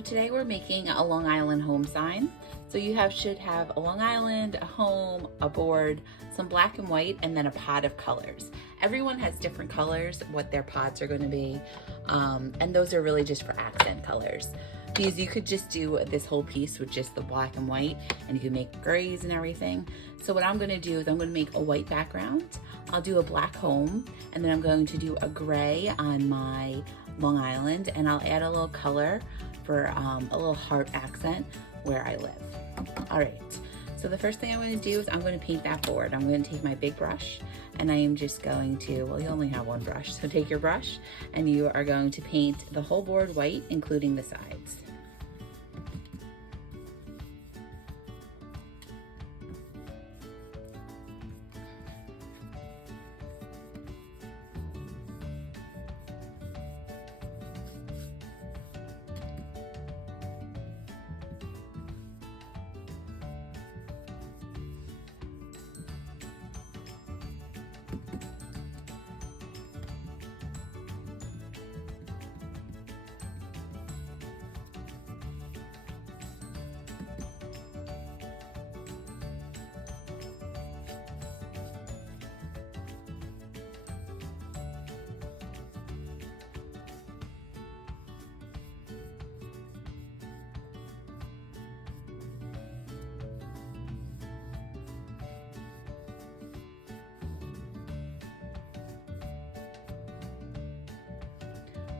So today we're making a Long Island home sign. So you should have a Long Island, a home, a board, some black and white, and then a pot of colors. Everyone has different colors, what their pots are going to be, and those are really just for accent colors. Because you could just do this whole piece with just the black and white, and you can make grays and everything. So what I'm going to do is I'm going to make a white background. I'll do a black home, and then I'm going to do a gray on my Long Island, and I'll add a little color for a little heart accent where I live. All right, so the first thing I'm going to do is I'm going to paint that board. I'm going to take my big brush, and I am just going to, well, you only have one brush, so take your brush and you are going to paint the whole board white, including the sides.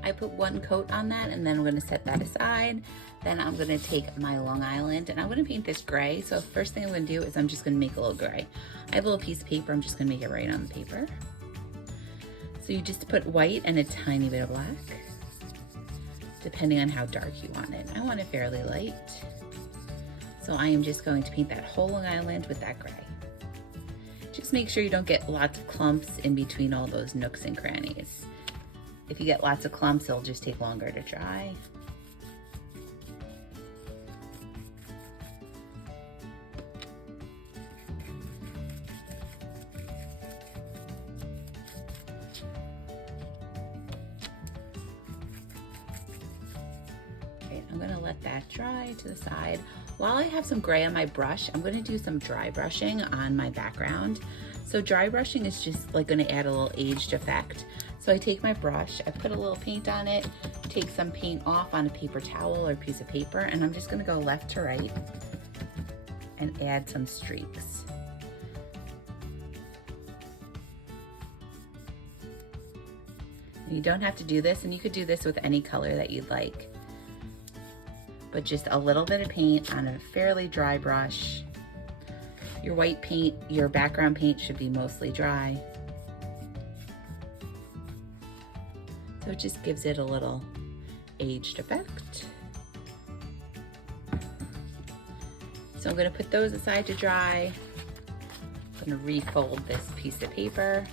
I put one coat on that, and then I'm going to set that aside. Then I'm going to take my Long Island, and I'm going to paint this gray. So first thing I'm going to do is I'm just going to make a little gray. I have a little piece of paper. I'm just going to make it right on the paper. So you just put white and a tiny bit of black, depending on how dark you want it. I want it fairly light. So I am just going to paint that whole Long Island with that gray. Just make sure you don't get lots of clumps in between all those nooks and crannies. If you get lots of clumps, it'll just take longer to dry. Okay, I'm gonna let that dry to the side. While I have some gray on my brush, I'm gonna do some dry brushing on my background. So dry brushing is just like gonna add a little aged effect. So I take my brush, I put a little paint on it, take some paint off on a paper towel or piece of paper, and I'm just gonna go left to right and add some streaks. And you don't have to do this, and you could do this with any color that you'd like. But just a little bit of paint on a fairly dry brush. Your white paint, your background paint should be mostly dry. So it just gives it a little aged effect. So I'm going to put those aside to dry. I'm going to refold this piece of paper,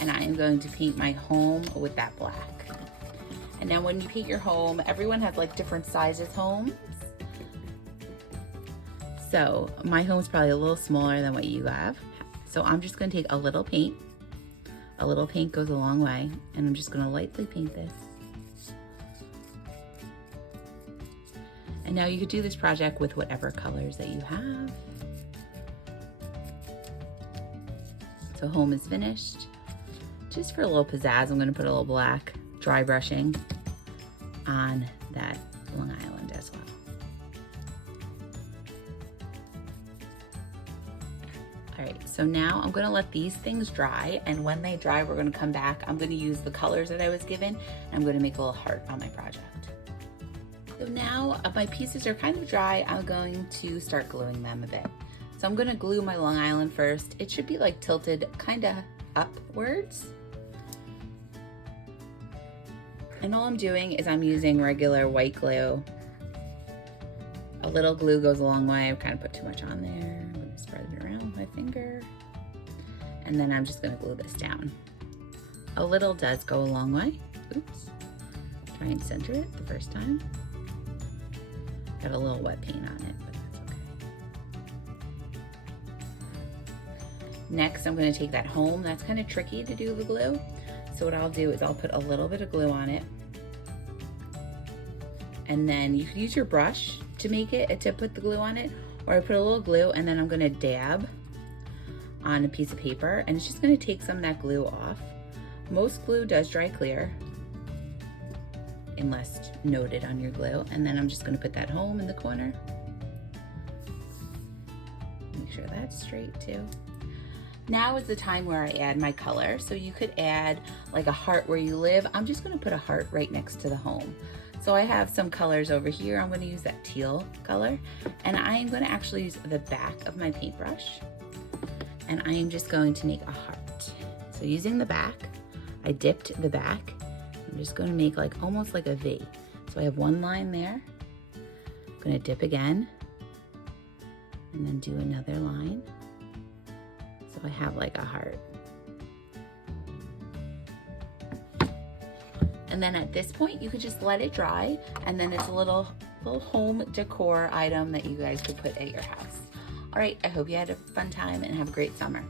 and I am going to paint my home with that black. And now when you paint your home, everyone has like different sizes homes. So my home's probably a little smaller than what you have. So I'm just going to take a little paint. A little paint goes a long way, and I'm just gonna lightly paint this. And now you could do this project with whatever colors that you have. So home is finished. Just for a little pizzazz, I'm gonna put a little black dry brushing on that Long Island as well. All right, so now I'm gonna let these things dry, and when they dry, we're gonna come back. I'm gonna use the colors that I was given, and I'm gonna make a little heart on my project. So now my pieces are kind of dry. I'm going to start gluing them a bit. So I'm gonna glue my Long Island first. It should be like tilted kind of upwards. And all I'm doing is I'm using regular white glue. A little glue goes a long way. I've kind of put too much on there. I'm gonna spread it around with my finger. And then I'm just gonna glue this down. A little does go a long way. Oops. Try and center it the first time. Got a little wet paint on it, but that's okay. Next, I'm gonna take that home. That's kind of tricky to do the glue. So what I'll do is I'll put a little bit of glue on it. And then you can use your brush to make it, to put the glue on it, or I put a little glue and then I'm gonna dab on a piece of paper, and it's just gonna take some of that glue off. Most glue does dry clear, unless noted on your glue. And then I'm just gonna put that home in the corner. Make sure that's straight too. Now is the time where I add my color. So you could add like a heart where you live. I'm just gonna put a heart right next to the home. So I have some colors over here. I'm gonna use that teal color, and I am gonna actually use the back of my paintbrush, and I am just going to make a heart. So using the back, I dipped the back. I'm just gonna make like almost like a V. So I have one line there. I'm gonna dip again, and then do another line. So I have like a heart. And then at this point, you could just let it dry, and then it's a little home decor item that you guys could put at your house. All right, I hope you had a fun time and have a great summer.